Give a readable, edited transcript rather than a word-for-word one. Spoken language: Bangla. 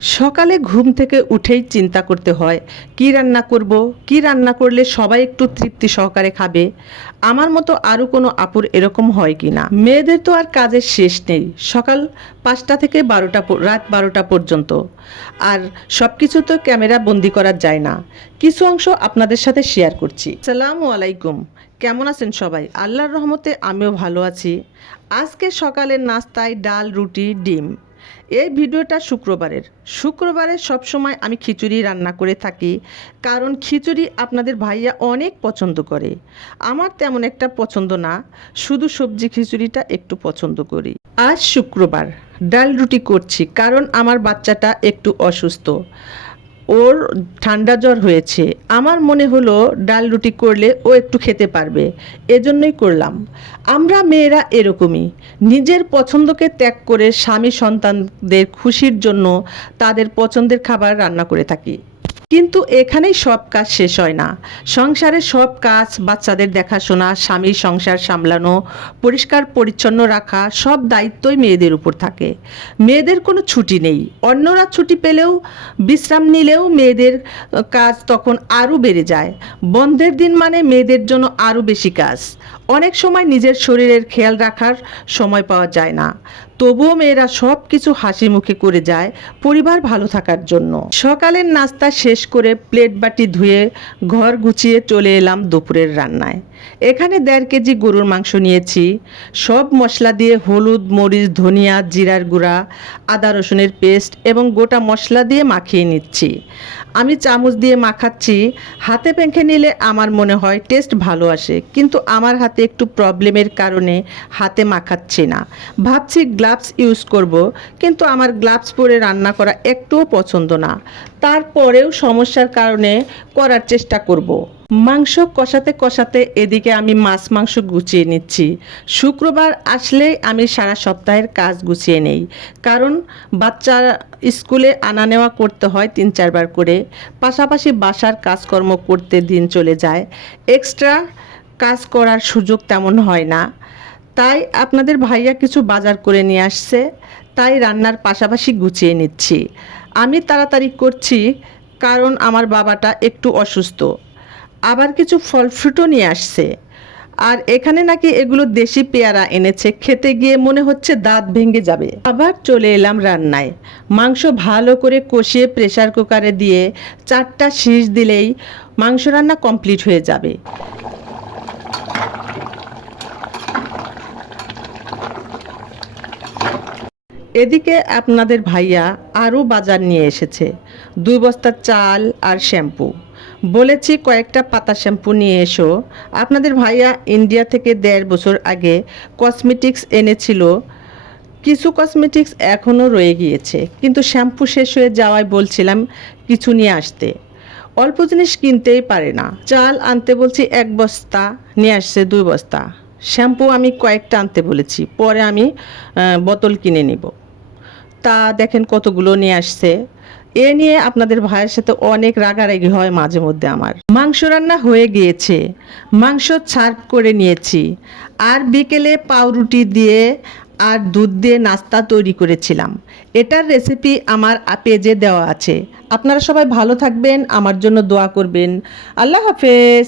সকালে ঘুম থেকে উঠেই চিন্তা করতে হয় কি রান্না করব, কি রান্না করলে সবাই একটু তৃপ্তি সহকারে খাবে। আমার মতো আরও কোনো আপুর এরকম হয় কি না। মেয়েদের তো আর কাজের শেষ নেই, সকাল 5টা থেকে রাত 12টা পর্যন্ত। আর সব কিছু তো ক্যামেরা বন্দি করা যায় না, কিছু অংশ আপনাদের সাথে শেয়ার করছি। আসসালামু আলাইকুম, কেমন আছেন সবাই? আল্লাহর রহমতে আমিও ভালো আছি। আজকে সকালের নাস্তায় ডাল, রুটি, ডিম। এই ভিডিওটা শুক্রবারে সবসময় আমি খিচুড়ি রান্না করে থাকি, কারণ খিচুড়ি আপনাদের ভাইয়া অনেক পছন্দ করে। আমার তেমন একটা পছন্দ না, শুধু সবজি খিচুড়িটা একটু পছন্দ করি। আজ শুক্রবার ডাল রুটি করছি, কারণ আমার বাচ্চাটা একটু অসুস্থ, ওর ঠান্ডা জ্বর হয়েছে। আমার মনে হলো ডাল রুটি করলে ও একটু খেতে পারবে, এজন্যই করলাম। আমরা মেয়েরা এরকমই, নিজের পছন্দকে ত্যাগ করে স্বামী সন্তানদের খুশির জন্য তাদের পছন্দের খাবার রান্না করে থাকি। কিন্তু এখানেই সব কাজ শেষ হয় না। সংসারের সব কাজ, বাচ্চাদের দেখাশোনা, স্বামীর সংসার সামলানো, পরিষ্কার পরিচ্ছন্ন রাখা, সব দায়িত্বই মেয়েদের উপর থাকে। মেয়েদের কোনো ছুটি নেই। অন্যরা ছুটি পেলেও, বিশ্রাম নিলেও মেয়েদের কাজ তখন আরও বেড়ে যায়। বন্ধের দিন মানে মেয়েদের জন্য আরও বেশি কাজ। অনেক সময় নিজের শরীরের খেয়াল রাখার সময় পাওয়া যায় না, তবুও মেয়েরা সব কিছু হাসি মুখে করে যায় পরিবার ভালো থাকার জন্য। সকালের নাস্তা শেষ করে প্লেট বাটি ধুয়ে ঘর গুছিয়ে চলে এলাম দুপুরের রান্নায়। এখানে 1.5 কেজি গরুর মাংস নিয়েছি। সব মশলা দিয়ে হলুদ, মরিচ, ধনিয়া, জিরার গুঁড়া, আদা রসুনের পেস্ট এবং গোটা মশলা দিয়ে মাখিয়ে নিচ্ছি। আমি চামচ দিয়ে মাখাচ্ছি। হাতে মেখে নিলে আমার মনে হয় টেস্ট ভালো আসে, কিন্তু আমার হাতে একটু প্রবলেমের কারণে হাতে মাখাচ্ছি না। ভাবছি গ্লাভস ইউজ করব, কিন্তু আমার গ্লাভস পরে রান্না করা একটুও পছন্দ না। তারপরেও সমস্যার কারণে করার চেষ্টা করব। মাংস কষাতে কষাতে এদিকে আমি মাংস গুছিয়ে নিচ্ছি। শুক্রবার আসলেই আমি সারা সপ্তাহের কাজ গুছিয়ে নেই, কারণ বাচ্চার স্কুলে আনা নেওয়া করতে হয় 3-4 বার করে, পাশাপাশি বাসার কাজকর্ম করতে দিন চলে যায়। এক্সট্রা কাজ করার সুযোগ তেমন হয় না। তাই আপনাদের ভাইয়া কিছু বাজার করে নিয়ে আসছে, তাই রান্নার পাশাপাশি গুছিয়ে নিচ্ছি। আমি তাড়াতাড়ি করছি, কারণ আমার বাবাটা একটু অসুস্থ। আবার কিছু ফল ফ্রুটও নিয়ে আসছে। আর এখানে নাকি এগুলো দেশি পেয়ারা এনেছে, খেতে গিয়ে মনে হচ্ছে দাঁত ভেঙে যাবে। আবার চলে এলাম রান্নায়। মাংস ভালো করে কষিয়ে প্রেসার কুকারে দিয়ে 4টা সিটি দিলেই মাংস রান্না কমপ্লিট হয়ে যাবে। এদিকে আপনাদের ভাইয়া আরও বাজার নিয়ে এসেছে, 2 বস্তা চাল আর শ্যাম্পু। বলেছি কয়েকটা পাতা শ্যাম্পু নিয়ে এসো। আপনাদের ভাইয়া ইন্ডিয়া থেকে 1.5 বছর আগে কসমেটিক্স এনেছিল, কিছু কসমেটিক্স এখনও রয়ে গিয়েছে, কিন্তু শ্যাম্পু শেষ হয়ে যাওয়ায় বলছিলাম কিছু নিয়ে আসতে। অল্প জিনিস কিনতেই পারে না। চাল আনতে বলছি 1 বস্তা, নিয়ে আসছে 2 বস্তা। শ্যাম্পু আমি কয়েকটা আনতে বলেছি, পরে আমি বোতল কিনে নিব। তা দেখেন কতগুলো নিয়ে আসছে। এ নিয়ে আপনাদের ভাইয়ের সাথে অনেক রাগারাগি হয় মাঝে মধ্যে আমার। মাংস রান্না হয়ে গিয়েছে, মাংস সার্ভ করে নিয়েছি। আর বিকেলে পাউরুটি দিয়ে আর দুধ দিয়ে নাস্তা তৈরি করেছিলাম। এটার রেসিপি আমার পেজে দেওয়া আছে। আপনারা সবাই ভালো থাকবেন, আমার জন্য দোয়া করবেন। আল্লাহ হাফেজ।